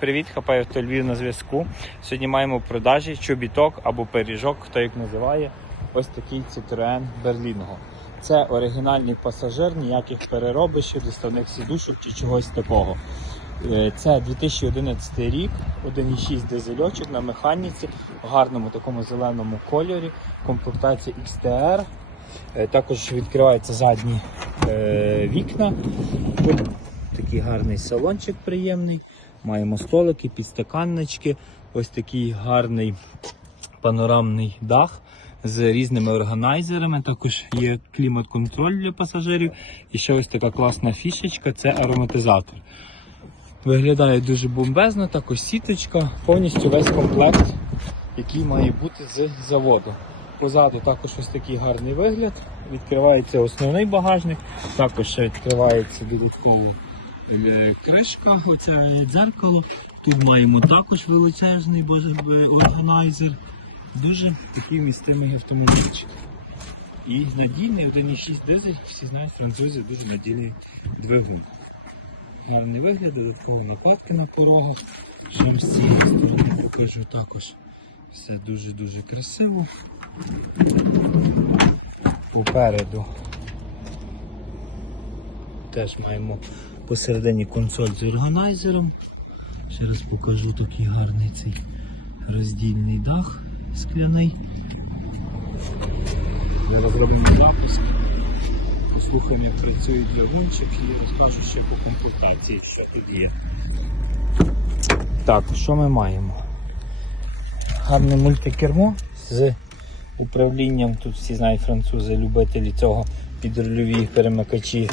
Привіт, хапаю Львів на зв'язку. Сьогодні маємо в продажі чобіток або пиріжок, хто як називає. Ось такий Citroen Berlingo. Це оригінальний пасажир, ніяких переробищів, доставних сідушок чи чогось такого. Е, Це 2011 рік, 1,6 дизельочок на механіці, в гарному такому зеленому кольорі, комплектація XTR. Е, Також відкриваються задні е, вікна. Такий гарний салончик приємний. Маємо столики, підстаканнички, ось такий гарний панорамний дах з різними органайзерами. Також є клімат-контроль для пасажирів. І ще ось така класна фішечка це ароматизатор. Виглядає дуже бомбезно, також сіточка, повністю весь комплект, який має бути з заводу. Позаду також ось такий гарний вигляд. Відкривається основний багажник, також відкривається додатково е, кришка, оце дзеркало. Тут маємо також величезний е, органайзер. Дуже такий містимий автомобільчик. І надійний 1,6 дизель, всі знають, французи дуже надійний двигун. Гарний вигляд, додаткові лопатки на порогах. Що з цієї сторони покажу також. Все дуже-дуже красиво. Попереду теж маємо посередині консоль з органайзером. Ще раз покажу такий гарний цей роздільний дах скляний. Зараз робимо запуск. Послухаємо, як працює двигунчик і розкажу ще по комплектації, що тут є. Так, що ми маємо? Гарне мультикермо з управлінням. Тут всі знають французи, любителі цього підрульові перемикачі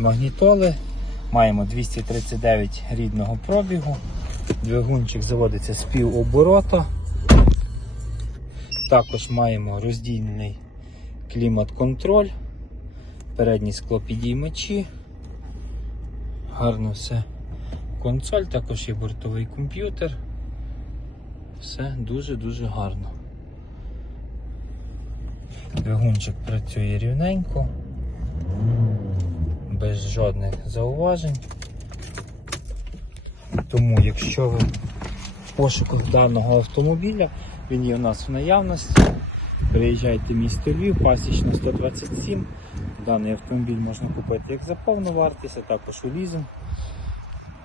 магнітоли. Маємо 239 рідного пробігу. Двигунчик заводиться з півоборота. Також маємо роздільний клімат-контроль, передні склопідіймачі. Гарно все. Консоль, також є бортовий комп'ютер. Все дуже-дуже гарно. Двигунчик працює рівненько, без жодних зауважень. Тому, якщо ви в пошуках даного автомобіля, він є у нас в наявності. Приїжджайте в місто Львів, пасічна 127. Даний автомобіль можна купити як за повну вартість, а також у лізинг.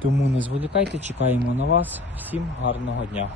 Тому не зволікайте, чекаємо на вас. Всім гарного дня!